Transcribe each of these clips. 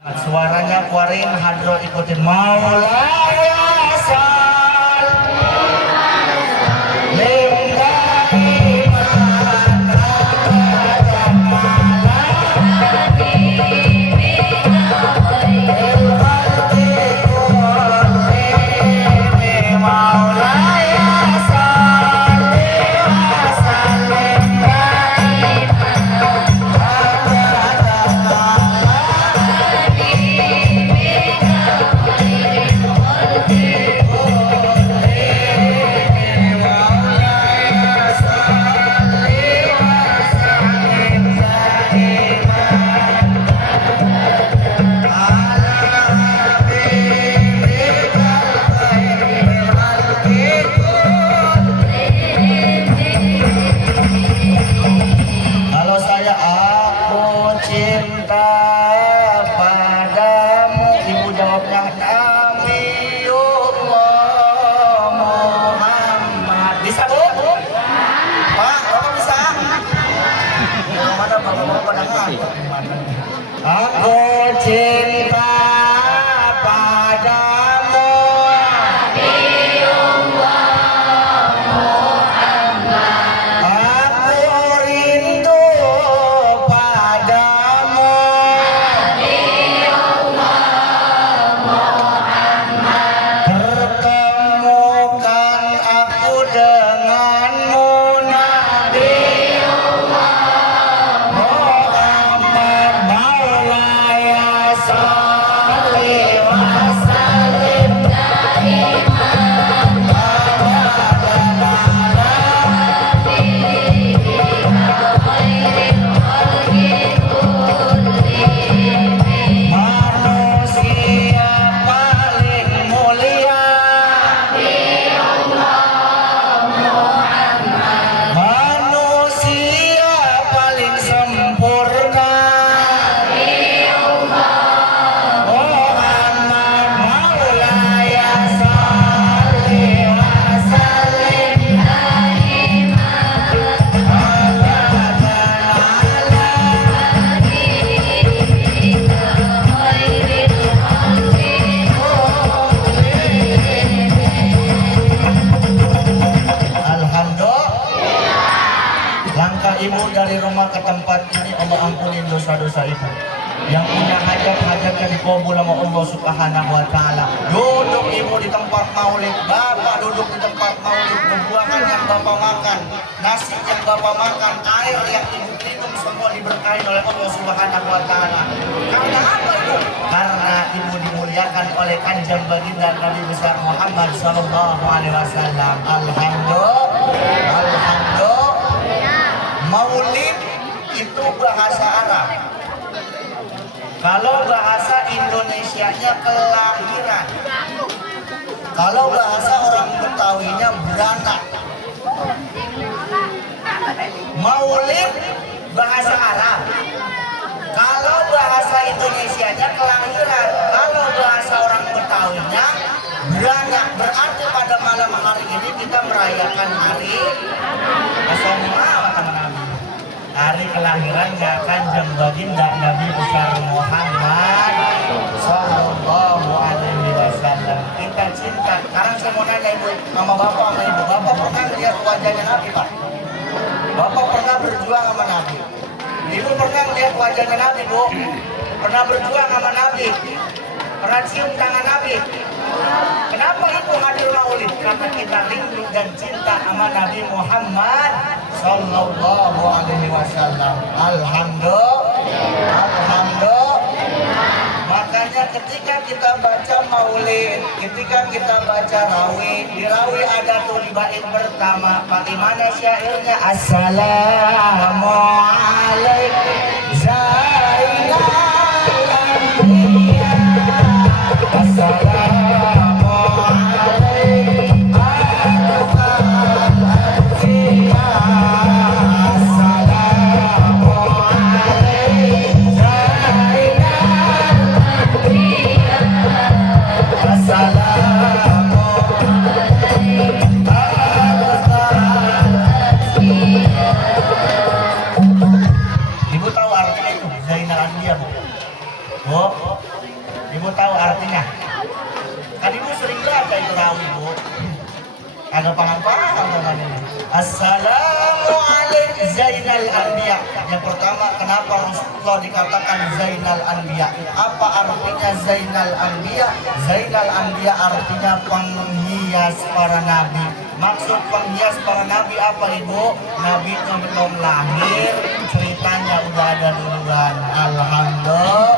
Suaranya keluarin, hadro ikutin Maulaya sal lingkai aku cinta padamu aku rindu padamu pertemukan aku denganmu Nabi ibu dari rumah ke tempat ini, Allah ampunin dosa-dosa ibu. Yang punya hajat-hajatnya dikabul sama Allah Subhanahu wa Ta'ala. Duduk ibu di tempat maulid, bapak duduk di tempat maulid, buah-buahan yang bapak makan, nasi yang bapak makan, air yang ibu minum semua diberkahi oleh Allah Subhanahu wa Ta'ala. Karena apa ibu? Karena ibu dimuliakan oleh kanjeng baginda Nabi besar Muhammad sallallahu alaihi wasallam. Alhamdulillah. Maulid itu bahasa Arab. Kalau bahasa Indonesianya kelahiran. Kalau bahasa orang Betawinya beranak. Maulid bahasa Arab. Kalau bahasa Indonesianya kelahiran. Kalau bahasa orang Betawinya beranak. Berarti pada malam hari ini kita merayakan hari hari kelahirannya kanjeng baginda Nabi besar Muhammad sallallahu alaihi wasallam. Kita cinta. Sekarang saya mau nanya ibu, sama bapak sama ibu, bapak pernah lihat wajahnya Nabi Pak? Bapak pernah berjuang sama Nabi? Ibu pernah lihat wajahnya Nabi Bu? Pernah berjuang sama Nabi? Pernah cium tangan Nabi? Kenapa ibu hadir maulid? Karena kita rindu dan cinta sama Nabi Muhammad sallallahu alaihi wasallam. Alhamdulillah. Makanya ketika kita baca maulid, ketika kita baca rawi, di rawi ada tuh di bait pertama, bagaimana syairnya? Assalamualaikum Zainal Anbiya. Ibu tahu Ibu tahu artinya? Kan ibu sering baca itu rawi, Bu. Ada paham ini. Assalamualaikum Zainal Anbiya. Yang pertama, kenapa Rasulullah dikatakan Zainal Anbiya? Apa artinya Zainal Anbiya? Zainal Anbiya artinya penghias para nabi. Maksud penghias para nabi apa, Ibu? Nabinya belum lahir, ceritanya udah ada duluan. Alhamdulillah.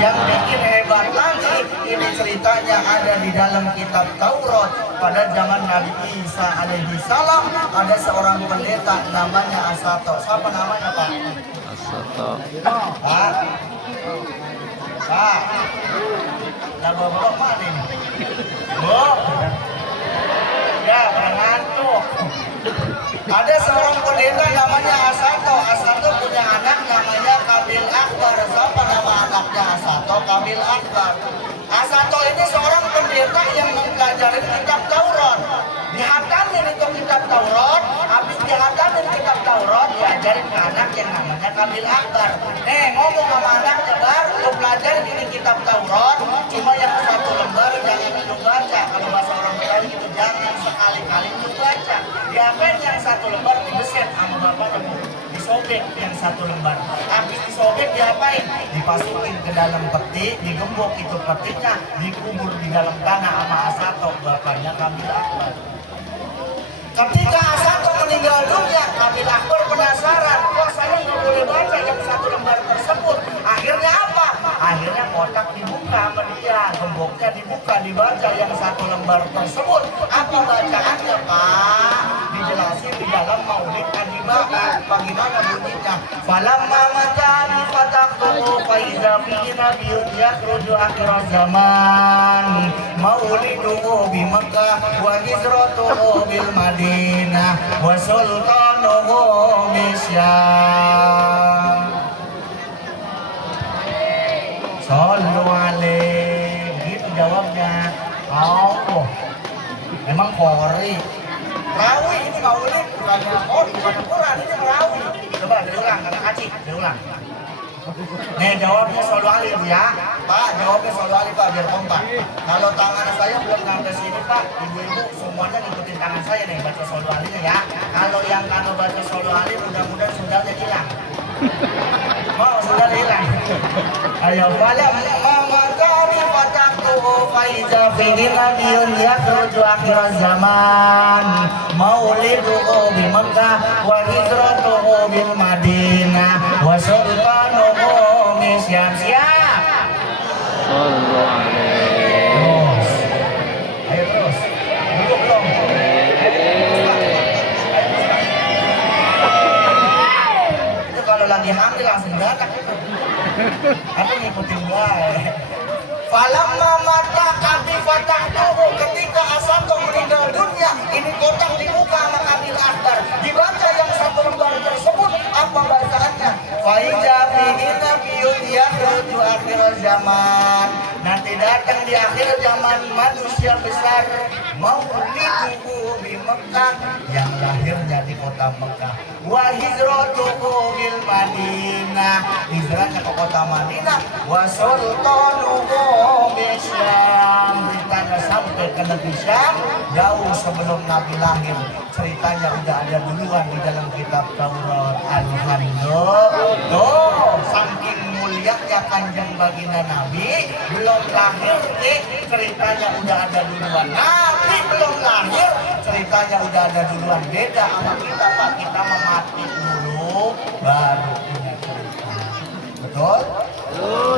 Yang bikin hebat lagi, ini ceritanya ada di dalam kitab Taurat. Pada zaman Nabi Isa alaihi salam, ada seorang pendeta namanya Asato. Siapa namanya, Pak? Asato. Pak. Pak. Lah bawa mana ini? Bu. Ya, ngantuk. Ada seorang pendeta namanya Asato. Asato punya anak namanya Kabil Akbar. Siapa nama anaknya Asato? Kabil Akbar. Asato ini seorang pendeta yang mempelajari kitab Taurat. Dihatamin itu kitab Taurat. Habis dihatamin kitab Taurat, diajarin ke anak yang namanya Kabil Akbar. Ngomong sama anaknya, Bar, lu belajar ini kitab Taurat, cuma yang satu lembar jangan lu baca. Kalau bahasa orang Betawi itu jangan sekali-kali lu baca. Diapain yang satu lembar dibeset sama bapak teman. Disobek yang satu lembar. Habis disobek diapain? Dimasukin ke dalam peti, digembok itu petiknya, dikubur di dalam tanah sama Asato, bapaknya Kabil Akbar. Ketika Asato meninggal dunia, Kabil Akbar penasaran, kok saya nggak boleh baca yang satu lembar tersebut. Akhirnya apa? Akhirnya kotak dibuka sama dia, gemboknya dibuka, dibaca yang satu lembar tersebut. Apa bacaannya, Pak? Dijelasin di dalam Maulid Adibah. Bagaimana bunyinya? Falamma matani fataqtuhu faiza fihi nabiyyun yakhruju akhir zaman. Mauliduhu bi Makkah wa hijratuhu bil Madinah wa sultanuhu bisyam. Sallu alaih. Gitu jawabnya. Oh, emang Kori. Rawi ini Maulid, bukannya Kori, bukan Quran, ini Rawi. Coba diulang, kata Acik, diulang. Nih jawabnya Sallu alaih ya. Pak, jawabnya Sallu alaih Pak, biar kompak. Kalau tangan saya belum sampai sini Pak, ibu-ibu semuanya ngikutin tangan saya nih, baca Sallu alaihnya ya. Kalau yang kalau baca Sallu alaih, mudah-mudahan sudahnya hilang. Mau sudah hilang. Ayo falam mamatani fataqtuhu faiza fihi nabiyyun yakhruju akhir zaman. Mauliduhu bi Makkah wa hijratuhu bil Madinah wa sultanuhu bisyam. Siap. Sallu alaihi. Terus. Ayo terus. Duduk dong. Itu kalau lagi hamil langsung datang itu. Aku ngikutin gua. Falamma mata Kabil fatahtuhu, ketika Asato meninggal dunia, ini kotak dibuka sama Kabil Akbar. Dibaca yang satu lembar tersebut, apa bacaannya? Faiza fihi nabiyyun yakhruju akhir zaman. Nanti datang di akhir zaman manusia besar, mauliduhu bi Makkah, yang lahirnya di kota Mekah. Wa hijratuhu bil Madinah, hijrahnya ke kota Madinah. Wa sultanuhu bisyam, beritanya sampai ke negeri Syam jauh sebelum Nabi lahir. Ceritanya udah ada duluan di dalam kitab Taurat. Alhamdulillah. Saking mulianya kanjeng baginda Nabi, belum lahir ceritanya udah ada duluan. Nabi belum lahir, ceritanya udah ada duluan. Beda sama kita Pak, kita mati dulu baru punya cerita. Betul?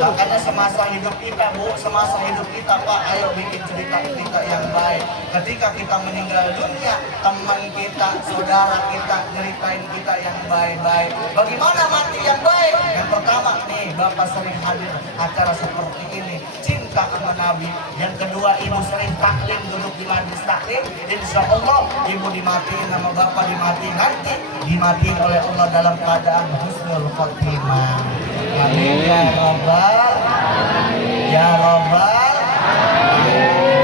Makanya semasa hidup kita Bu, semasa hidup kita Pak, ayo bikin cerita-cerita yang baik. Ketika kita meninggal dunia, teman kita, saudara kita, ceritain kita yang baik-baik. Bagaimana mati yang baik? Yang pertama nih, Bapak sering hadir acara seperti ini, cinta sama Nabi. Yang kedua, Ibu sering taklim, duduk di majlis taklim. Insya Allah Ibu dimatiin sama Bapak, dimatiin nanti, dimatiin oleh Allah dalam keadaan husnul khotimah. Amin ya Rabbal, ya Rabbal.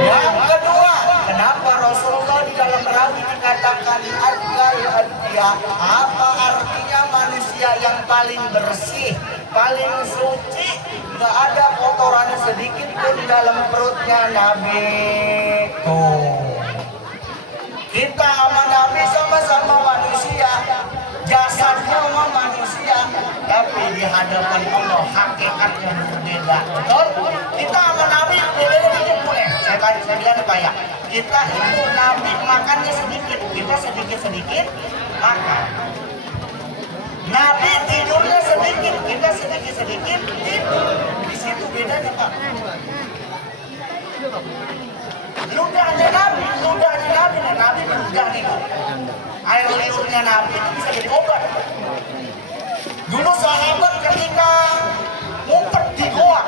Yang kedua, kenapa Rasulullah di dalam rawi dikatakan al-anbiya? Apa artinya manusia yang paling bersih, paling suci, nggak ada kotorannya sedikit. dalam perutnya Nabi. Tuh. Kita sama Nabi sama-sama manusia, jasadnya sama manusia, tapi di hadapan Allah hakikatnya berbeda. Betul? Kita sama Nabi boleh. Saya bilang apa ya? Kita itu Nabi makannya sedikit, kita sedikit makan. Nabi tidurnya sedikit, kita sedikit tidur. Di situ bedanya Pak. Ludahnya Nabi ludah nih. Air liurnya Nabi itu bisa jadi obat. Dulu sahabat ketika ngumpet di goa,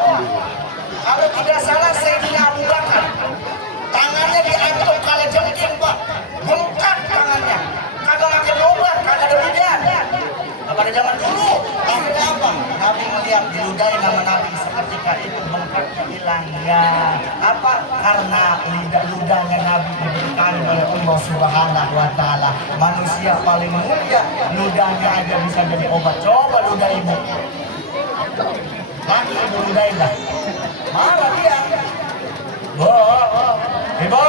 kalau tidak salah Sayyidina Abu Bakar, tangannya diantuk kala jengking Pak, bengkak tangannya, kagak makan obat, kagak ada bidan. Pada zaman dulu, akhirnya apa? Nabi melihat diludahi nama Nabi seketika itu bengkaknya hilang. Ya, apa? Karena ludahnya Nabi diberikan oleh Allah Subhanahu Wa Taala. Manusia paling mulia, ludahnya aja bisa jadi obat. Coba ludah ibu. Lagi ibu ludahin lah. Marah dia. Ibu.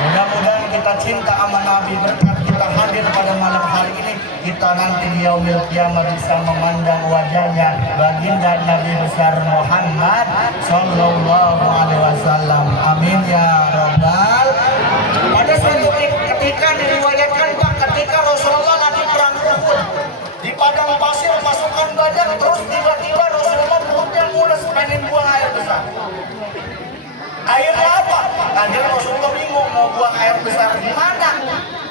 Mudah-mudahan kita cinta sama Nabi, berkat kita hadir pada malam hari ini, kita nanti di yaumil qiyamah bisa memandang wajahnya baginda Nabi besar Muhammad sallallahu alaihi wasallam. Amin ya rabbal. Pada suatu ketika diriwayatkan Pak, ketika Rasulullah lagi perang Uhud di padang pasir pasukan Badar, terus tiba-tiba Rasulullah perutnya mulus pengen buang air besar. Airnya apa? Akhirnya Rasulullah bingung mau buang air besar di mana?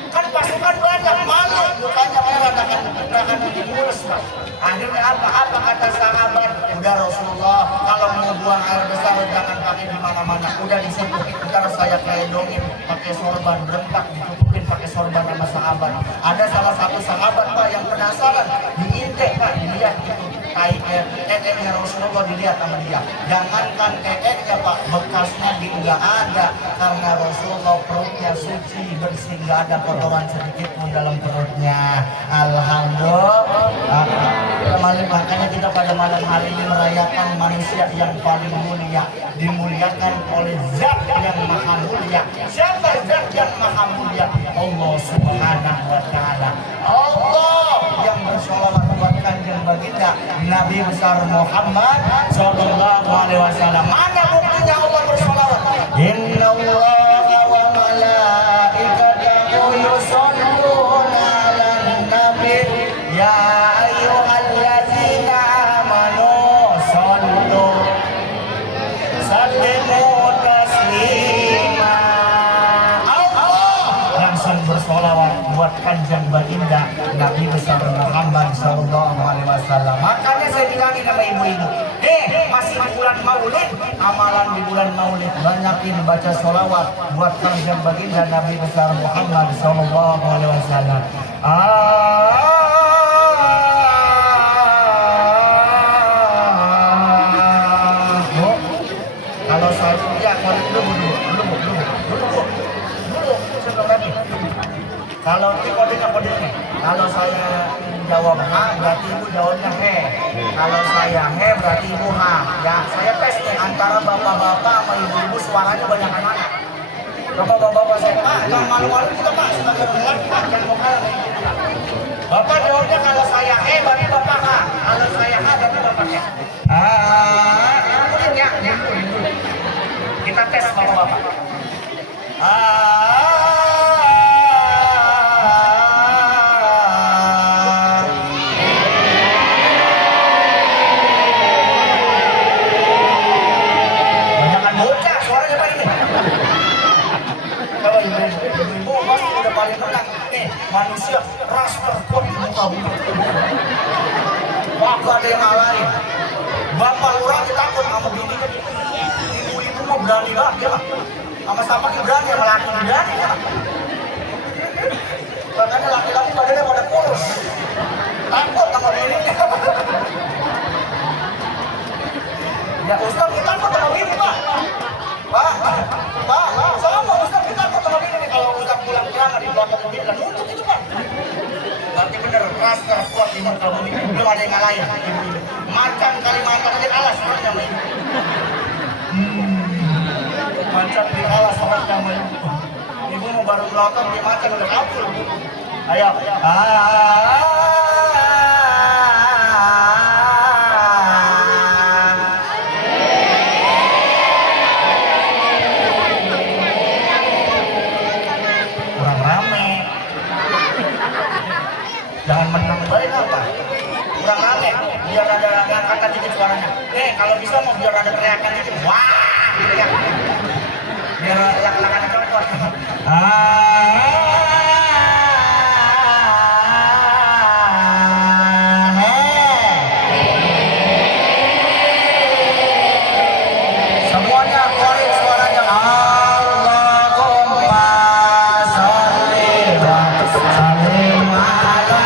Kan pasukan banyak, malu mukanya merah akan dimulus Mas. Akhirnya apa kata sahabat? Udah Rasulullah, kalau mau buang air besar jangan pakai di mana-mana. Udah di situ. Ntar saya keledongin pakai sorban, berempat ditutupin pakai sorban sama sahabat. Ada salah satu sahabat Pak yang penasaran, diintek Pak, dilihat gitu. Teteknya Rasulullah dilihat sama dia. Jangankan teteknya Pak, bekasnya juga ada, karena Rasulullah perutnya suci, bersih, nggak ada kotoran sedikit pun dalam perutnya. Alhamdulillah. Makanya kita pada malam hari ini merayakan manusia yang paling mulia, dimuliakan oleh Zat yang maha mulia. Siapa Zat yang maha mulia? Allah Subhanahu Wa Taala. Allah yang bersolawat buat kanjeng baginda Nabi besar Muhammad sallallahu alaihi wasallam. Mana buktinya Allah bersolawat? Inna Allah wa malaikatahu yusholluna 'alan nabi ya ayyuhallazina amanu shollu sallimu taslima. Allah langsung bersolawat buat kanjeng baginda Nabi besar Muhammad sallallahu alaihi wasallam. Makanya saya bilangin sama ibu-ibu, masih di bulan Maulid, amalan di bulan Maulid banyakin baca sholawat buat kanjeng baginda Nabi besar Muhammad sallallahu alaihi wasallam. Kalau saya ya dulu sebelum lagi. Kalau kodenya. Kalau saya jawab H, berarti ibu jawabnya he. Kalau saya he, berarti ibu H. Ya, saya tes nih antara bapak-bapak sama ibu-ibu suaranya banyak mana. Coba bapak-bapak saya, Pak, jangan malu-malu kita Pak, sebagai laki Pak, jangan mau kalah sama ibu Pak. Bapak jawabnya kalau saya he, berarti bapak H. Kalau saya H, berarti bapak he. Mungkin ya. Kita tes bapak-bapak. Manusia ras terkuat di muka bumi. Waktu ada yang ngalahin, bapak lurah takut sama bininya. Ibu-ibu mau berani lah, dia mah. Sama sampah berani, sama laki berani ya. Makanya laki-laki badannya pada kurus, takut sama bininya. Ya Ustaz, kita takut sama bini Pak. Pak, sama Ustaz, kita takut sama bini. Kalau Ustaz pulang-pulang di belakang bini, kan untuk itu Pak. Berarti bener, keras kuat di muka bumi. Belum ada yang ngalahin. Macan Kalimantan aja kalah sebenarnya sama ini. Mancat di alas sholatnya sama ibu. Ibu mau baru belakang dimakan udah kabur. Ayo. Kurang rame. Jangan menang baik apa? Kurang rame. Biar ada angkatan dikit suaranya. Kalau bisa mau biar ada teriakan dikit. Wah, gitu ya. Biar lak-lakan copot. Semuanya keluarin suaranya. Allahumma sholli wa sallim ala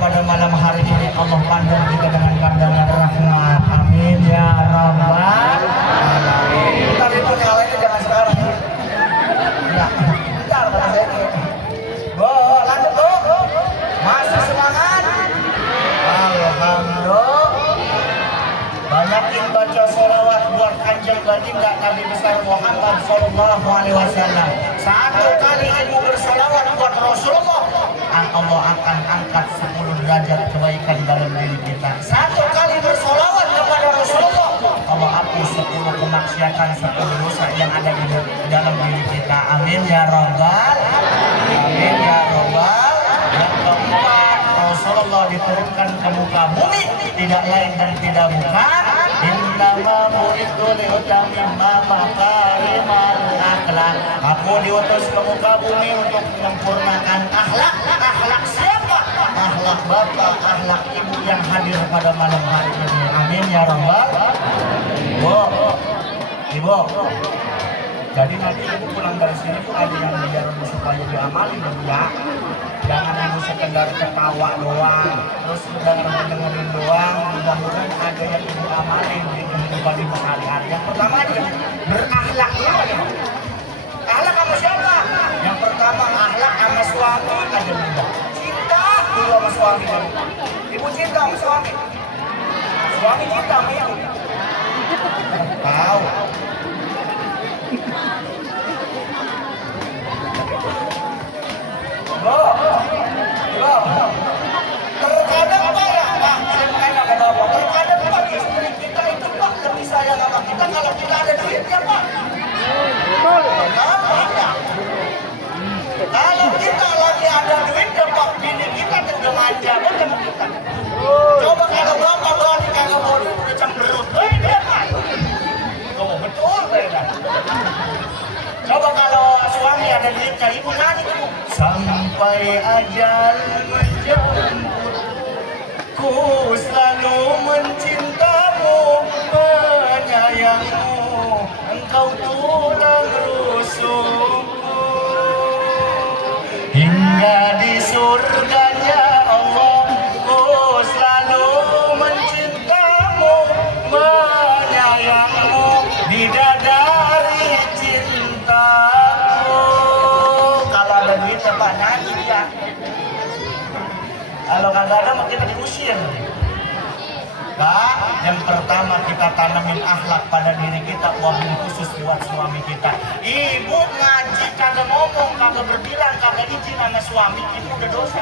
pada malam hari ini Allah pandang kita dengan pandangan rahmat. Amin ya rabbal alamin. Tapi itu nyalainnya jangan sekarang. Ya, bentar kata saya ini. Lanjut tuh. Masih semangat. Alhamdulillah. Banyakin baca sholawat buat kanjeng baginda Nabi besar Muhammad Sallallahu Alaihi Wasallam. Satu kali ilmu bersolawat buat Rasulullah, Allah akan angkat 10 derajat kebaikan dalam diri kita. Satu kali bersolawat kepada Rasulullah, Allah hapus 10 kemaksiatan, 10 dosa yang ada di dalam diri kita. Amin ya rabbal amin ya rabbal. Yang keempat, Rasulullah diturunkan ke muka bumi, tidak lain dan tidak bukan innama bu'ithu liutammima makarimal akhlak. Aku diutus ke muka bumi untuk menyempurnakan akhlak. Akhlak siapa? Akhlak bapak, akhlak ibu yang hadir pada malam hari ini. Amin ya rabbal. Ibu, jadi nanti ibu pulang dari sini tuh ada yang biar supaya diamali ya. Jangan ibu sekedar ketawa doang, terus dengerin doang. Mudah-mudahan ada yang ibu amalin di kehidupan ibu sehari-hari. Yang pertama aja berakhlak dulu. Akhlak sama siapa? Yang pertama akhlak sama suami aja bunda. Cinta dulu sama suami. Ibu cinta sama suami. Suami cinta sama ibu. Tahu. Terkadang Pak ya, Pak, saya tanya ke Bapak, terkadang Pak istri kita itu Pak lebih sayang sama kita kalau kita ada duitnya Pak. Kenapa ya? Kalau kita lagi ada duitnya Pak, bini kita udah manja banget sama kita. Coba kalau Bapak berani kalau mau duit udah cemberut, dia Pak. Oh betul beda. Coba kalau suami ada duitnya, ibu nani tuh. Sampai ajal menjemputku, selalu mencintamu, menyayangmu, engkau tulang rusukku. Hingga di surganya Allah, ku selalu mencintamu, menyayangmu, bidadari cintaku. Kalau ada Kalau kagak ada, kita diusir. Nah, yang pertama kita tanamin akhlak pada diri kita, wabil khusus buat suami kita. Ibu ngaji kagak ngomong, kagak berbilang, kagak izin sama suami, itu udah dosa.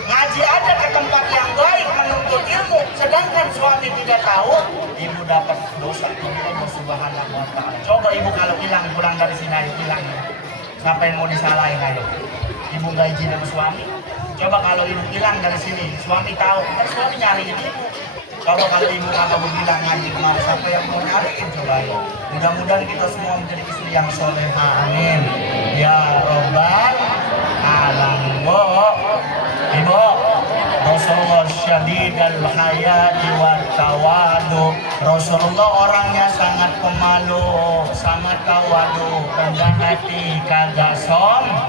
Ngaji aja ke tempat yang baik menuntut ilmu, sedangkan suami tidak tahu, ibu dapat dosa dari Allah Subhanahu wa Ta'ala. Coba ibu kalau hilang pulang dari sini ayo hilang. Siapa yang mau disalahin ayo? Ibu nggak izin sama suami. Coba kalau ibu hilang dari sini, suami tahu, kan suami nyariin ibu. Coba kalau ibu kagak bilang ngaji kemana, siapa yang mau nyariin coba ya. Mudah-mudahan kita semua menjadi istri yang soleha, amin. Ya Rabbal Alamin. Ibu, Rasulullah syadidal hayati wa tawadu. Rasulullah orangnya sangat pemalu, sangat tawadu, rendah hati, kagak sombong.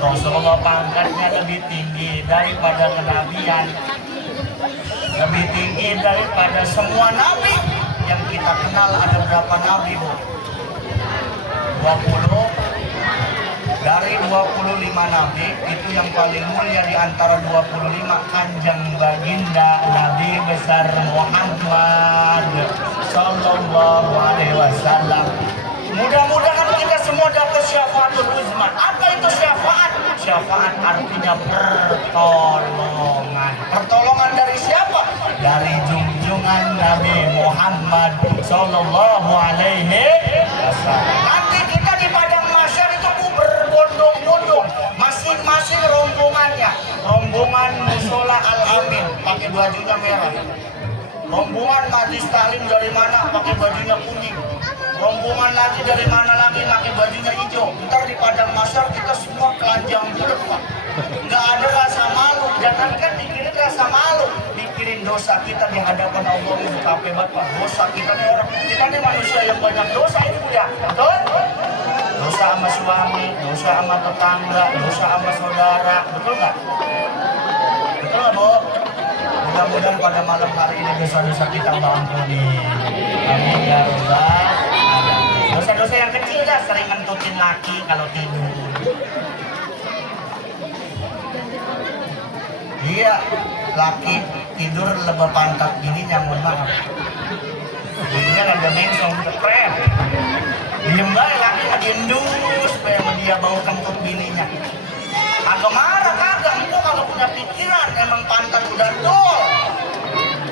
Rasulullah pangkatnya lebih tinggi daripada kenabian, lebih tinggi daripada semua nabi yang kita kenal. Ada berapa nabi, Bu? 20. Dari 25 nabi itu yang paling mulia di antara 25 Kanjeng Baginda Nabi besar Muhammad sallallahu alaihi wasallam. Mudah-mudahan kita semua dapat syafaatul uzma. Apa itu syafaat? Syafaat artinya pertolongan. Pertolongan dari siapa? Dari junjungan Nabi Muhammad sallallahu alaihi wasallam. Nanti kita di padang mahsyar itu berbondong-bondong, masing-masing rombongannya. Rombongan Musola Al-Amin pakai bajunya merah. Rombongan Majlis Taklim dari mana pakai bajunya kuning. Rombongan lagi dari mana lagi pakai bajunya hijau. Ntar di padang mahsyar kita semua telanjang bulat, Pak. Nggak ada rasa malu. Jangankan mikirin rasa malu, mikirin dosa kita di hadapan Allah itu capek banget, Pak. Dosa kita nih orang, kita nih manusia yang banyak dosa ini, Bu ya. Betul? Dosa sama suami, dosa sama tetangga, dosa sama saudara. Betul nggak? Betul nggak, Bu? Mudah-mudahan pada malam hari ini dosa-dosa kita Allah ampuni. Amin ya Rabbal Alamin. Dosa-dosa yang kecil dah, sering ngentutin laki kalau tidur. Iya, laki tidur lebih pantat gininya, mohon maaf. Gininya ada mengsong, keren. Diem baik laki ngegendus supaya sama dia bau kentut bininya. Agak marah kagak, itu kalau punya pikiran emang pantat udah dol.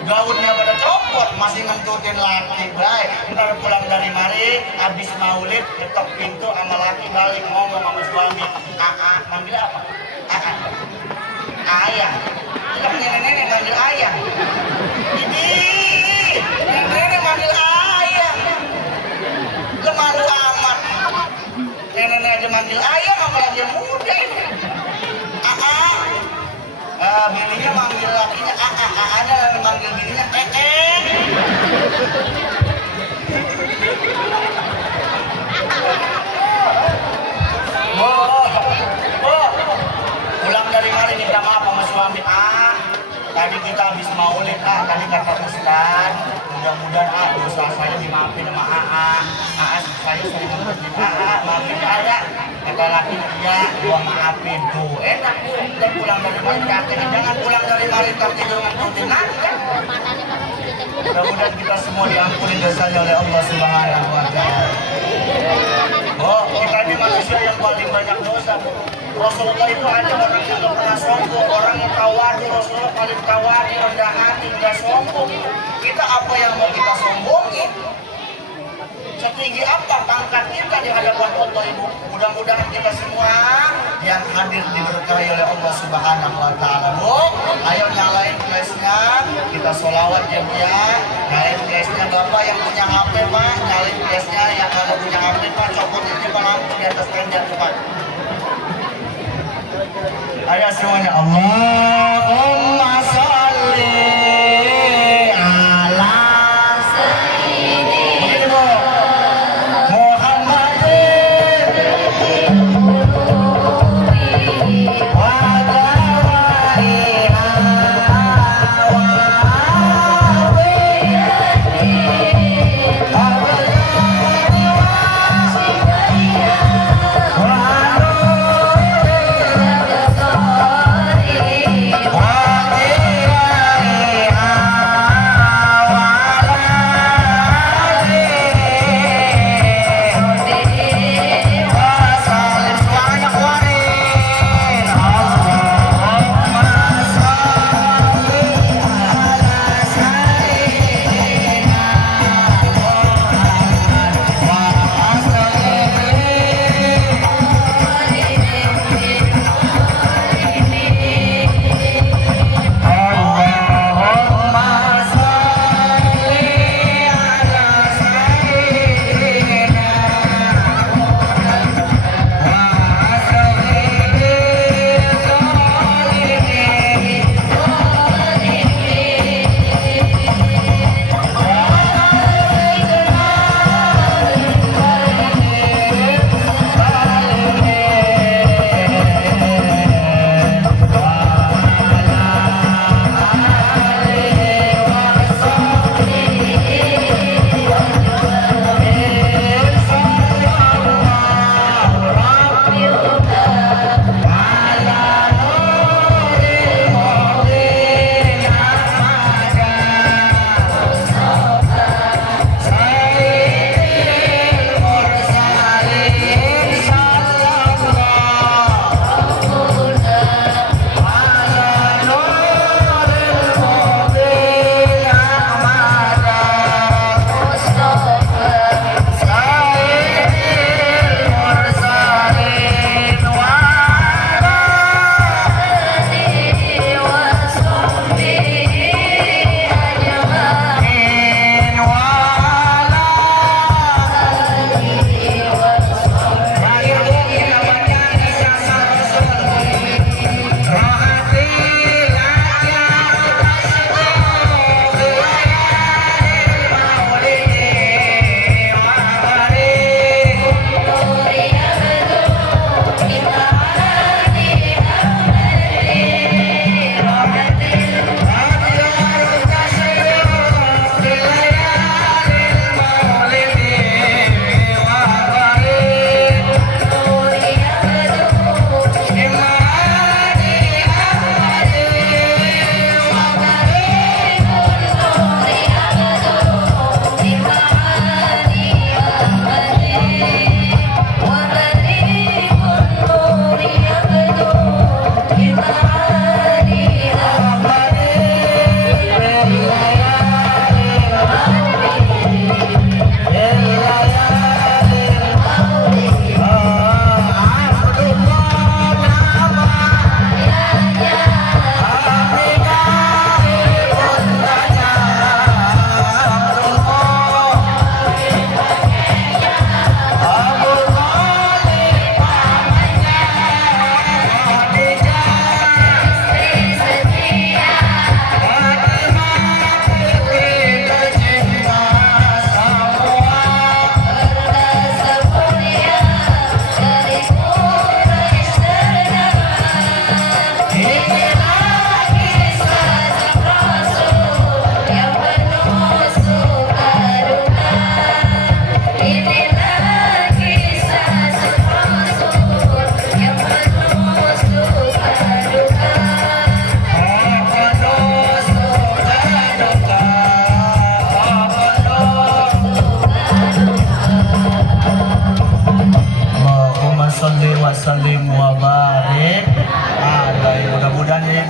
Gaunnya pada copot, masih ngentutin laki. Baik, ntar pulang dari mari, habis maulid, ketok pintu sama laki balik ngomong sama suami. Manggil apa? Ayah. Kita punya nenek manggil ayah. Ini, nenek manggil ayah. Malu amat. Nenek aja manggil ayah, apalagi yang muda ini. Bininya manggil lakinya ada yang manggil bininya pulang dari mari minta maaf sama suami. Tadi kita habis maulid, tadi kata Ustaz, mudah-mudahan dosa saya dimaafin sama saya sering ngebutin maafin saya. Kata laki dia, gua maafin tuh. Enak Bu, dan pulang dari mari katanya, jangan pulang dari mari tapi dengan putih nanti kan. Mudah-mudahan kita semua diampuni dosanya oleh Allah Subhanahu wa Ta'ala. Oh, kita ini manusia yang paling banyak dosa, Bu. Rasulullah itu hanya orang yang tidak pernah sombong, orang yang tawadu. Rasulullah paling tawadu, rendah hati, nggak sombong. Kita apa yang mau kita sombongin? Setinggi apa pangkat kita di hadapan Allah, Ibu? Mudah-mudahan kita semua yang hadir diberkahi oleh Allah Subhanahu wa Ta'ala. Bu, ayo nyalain flashnya, kita sholawat ya Bu ya. Nyalain flashnya Bapak yang punya HP Pak, nyalain flashnya. Yang kalau punya HP Pak, copotin coba lampu di atas tenda cepat. Ayo semuanya, Allahumma sholli ala sayyidina Muhammadin wa ala alihi wa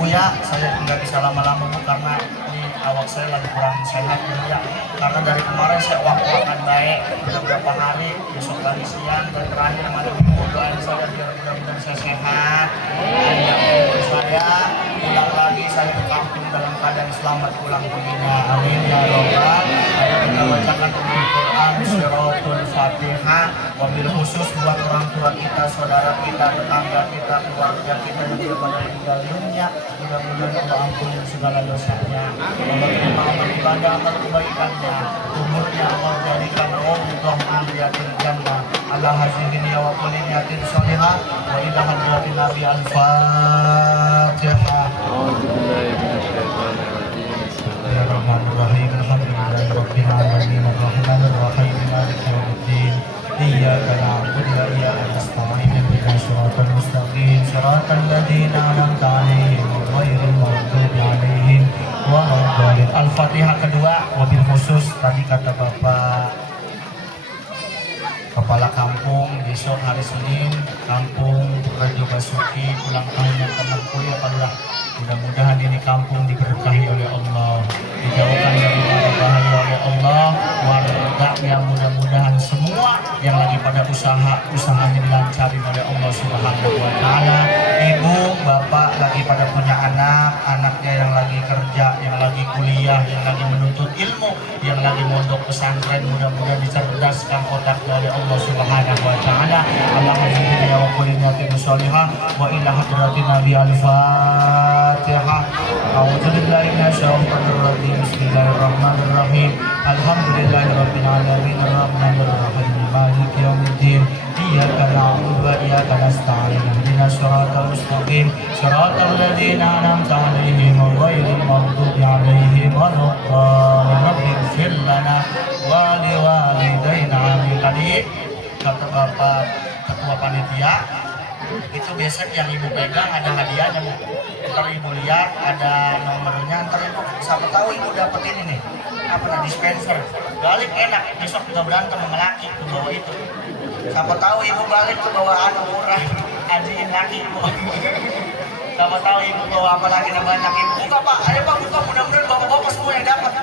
ya, saya nggak bisa lama-lama Bu karena ini awak saya lagi kurang sehat Bu ya. Karena dari kemarin saya waktu-wakan baik, udah berapa hari, besok lagi siang dan terakhir malam minggu doain saya biar mudah-mudahan saya sehat. Dan yang kedua saya pulang lagi saya ke kampung dalam keadaan selamat pulang ke Mina. Amin ya robbal. Ayo kita bacakan Al-Quran Suratul Fatihah. Wabil khusus buat orang tua kita, saudara kita, tetangga kita, keluarga kita yang berada di meninggal dunia. Mudah-mudahan Allah ampuni segala dosanya. Allah terima amal ibadah, amal kebaikannya. Umurnya Allah jadikan Allah muliatin jannah. Allah hazirin ya wa kulli niyatin sholihah. Wa ila hadratin Nabi Al-Fatihah. Bismillahirrahmanirrahim. Alhamdulillahirabbil alamin. Arrahmanirrahim. Maliki yaumiddin. Iyyaka na'budu wa iyyaka nasta'in. Ihdinas siratal mustaqim. Siratal ladzina an'amta 'alaihim ghairil maghdubi 'alaihim waladdallin. Al-Fatihah kedua wabil khusus tadi kata Bapak Kepala Kampung besok hari Senin Kampung Rajo Basuki ulang tahun yang ke-60 ya Pak Lurah. Mudah-mudahan ini kampung diberkahi oleh Allah, dijauhkan dari bahaya oleh Allah, warga yang mudah-mudahan semua yang lagi pada usahanya dilancarin oleh Allah Subhanahu wa taala. Ibu, bapak lagi pada punya anaknya yang lagi kerja, yang lagi kuliah, yang lagi menuntut ilmu, yang lagi mondok pesantren, mudah-mudahan dicerdaskan otaknya oleh Allah Subhanahu wa taala. Allah hafizni wa kulli niyatin sholihah wa ila hadratin Nabi Al-Fatihah. A'udzu billahi minasyaitonir rajim. Bismillahirrahmanirrahim. Alhamdulillahirabbil alamin arrahmanir rahim maliki yaumiddin. Iyyaka na'budu wa iyyaka nasta'in. Ihdinas siratal mustaqim. Siratal ladzina an'amta 'alaihim ghairil maghdubi 'alaihim waladdallin. Rabbighfir lana wa liwalidayna. Amin. Tadi kata Bapak Ketua Panitia itu biasa yang ibu pegang ada hadiahnya Bu. Ntar ibu lihat ada nomornya, ntar ibu siapa tahu ibu dapetin ini apa dispenser balik enak, besok juga berantem sama laki ke bawah itu. Siapa tahu ibu balik ke bawah anu murah ajiin laki ibu. Siapa tahu ibu bawa apa lagi yang banyak ibu. Buka Pak, ayo Pak buka, mudah-mudahan bapak-bapak semua yang dapat.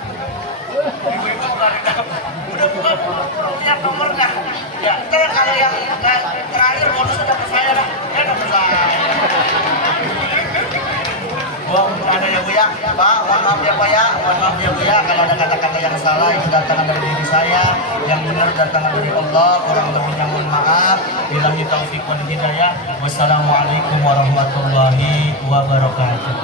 Ibu-ibu bukan yang dapat. Udah buka Bu, lihat nomornya. Ya, ntar kalau yang terakhir bonusnya dapat saya dah. Ya dapat saya. Buang ada ya Bu ya. Pak, mohon maaf ya Pak ya. Mohon maaf ya Bu ya kalau ada kata-kata yang salah itu datang dari diri saya, yang benar datang dari Allah. Kurang lebihnya mohon maaf. Billahi taufiq wal hidayah. Wassalamualaikum warahmatullahi wabarakatuh.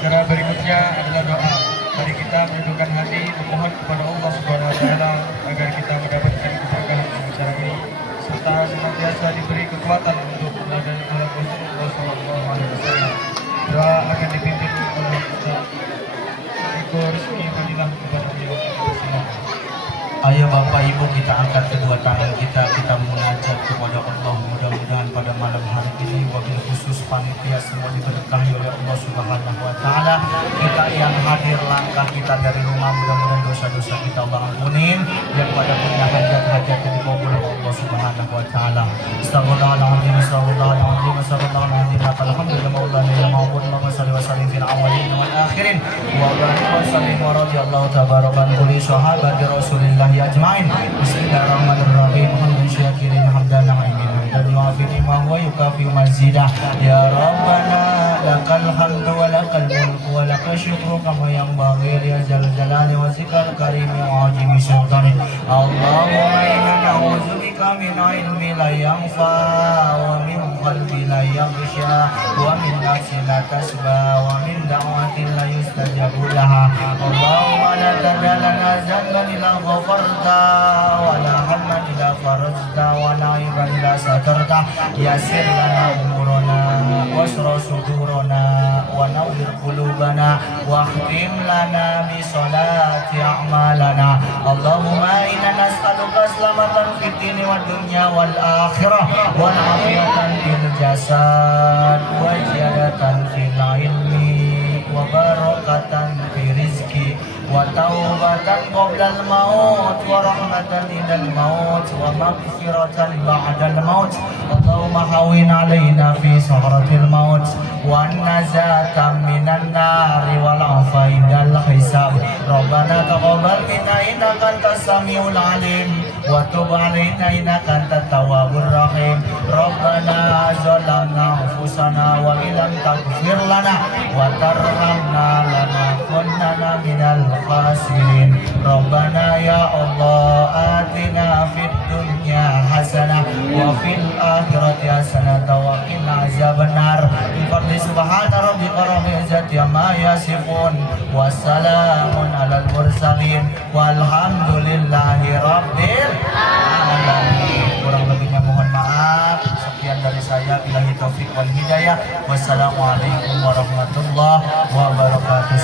Acara berikutnya adalah doa. Mari kita menundukkan hati memohon kepada Allah Subhanahu wa taala agar kita mendapatkan keberkahan di acara ini serta senantiasa diberi kekuatan untuk meladani jalan Rasulullah sallallahu alaihi wasallam. Doa akan dipimpin oleh Ustaz Iko Rizki Fadilah kepada beliau. Ayo Bapak Ibu kita angkat kedua tangan kita munajat kepada Allah. Mudah-mudahan pada malam hari ini wabil khusus panitia semua diberkahi oleh Allah Subhanahu wa taala. Kita yang hadir langkah kita dari rumah mudah-mudahan dosa-dosa kita Allah ampunin. Yang pada punya hajat-hajat yang dikabul oleh Allah Subhanahu wa taala. Astagfirullahaladzim, astagfirullahaladzim, astagfirullahaladzim. Alhamdulillah maulana ya ma'bud. Allahumma shalli wa sallim fil awwalin wal akhirin. Wa barik wa sallim wa radhiyallahu tabarakan kulli sahabati Rasulillah ya ajma'in. Bismillahirrahmanirrahim. Hamdan syakirin hamdan na'imin hamdan yu'afi ma huwa yukafi mazidah. Ya Rabbana lakal hamdu wa lakal mulku wa lakal syukru kama yanbaghi li jal jalali wa zikal karimi wa ajimi sultani. Allahumma inna na'udzubika min ilmi la yanfa wa min qalbi la yaghsha wa min nafsin la tasba wa min da'watin la yustajabu laha. Allahumma la tadalana zamban ila ghafarta wa la hamman ila farajta wa la iban ila satarta. Yasir lana umurana wasra sudurana wa nawwir qulubana wa khtim lana bi salati a'malana. Allahumma inna nas'aluka salamatan fid dini wad dunya wal akhirah wa afiyatan fil jasad wa ziyadatan fil ilmi wa barakatan fi rizqi wa taubatan taubatan qoblal maut wa rahmatan indal maut wa maghfiratan ba'dal maut Allahumma hawwin alaina fi sakratil maut wa najatan minan nari wal afa indal hisab Rabbana taqabbal minna innaka antas samiul alim wa tub alaina innaka antat tawwabur rahim Rabbana zalamna anfusana wa illam taghfir lana wa tarhamna lanakunanna minal khasirin Rabbana ya Allah atina fid dunya hasanah wa fil akhirati hasanah wa qina azabannar bi fadli subhana rabbika rabbil izzati amma yasifun wassalamun alal mursalin walhamdulillahi rabbil alamin. Kurang lebihnya mohon maaf. Sekian dari saya, billahi taufik wal hidayah. Wassalamualaikum warahmatullahi wabarakatuh.